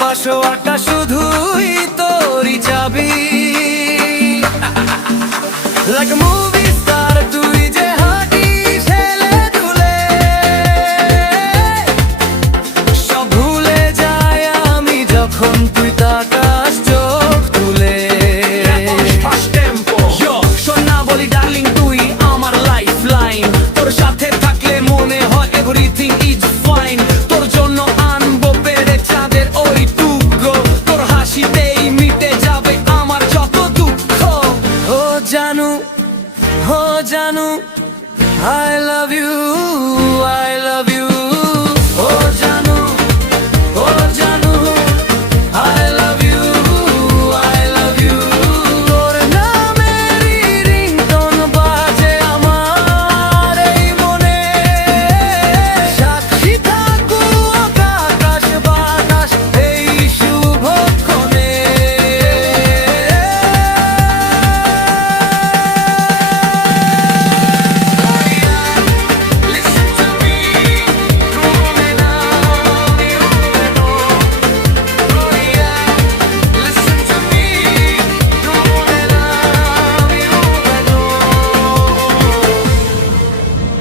পাসওয়ার্ডটা শুধুই তোরই চাবি। Like a movie star তুই যে হাঁটিস হেলে দুলে, সব ভুলে যাই আমি যখন তুই তাকাস চোখ তুলে। সোনা বলি ডার্লিং তুই আমার লাইফ লাইন, তোর সাথে থাকলে মনে হয় এভরিথিং ইজ ফাইন। তোর জন্য আনবো পেরে চাঁদের ওই টুকরো, তোর হাসিতেই মিটে যাবে আমার যত দুঃখ। ও জানু, ও জানু, I love you, I love you।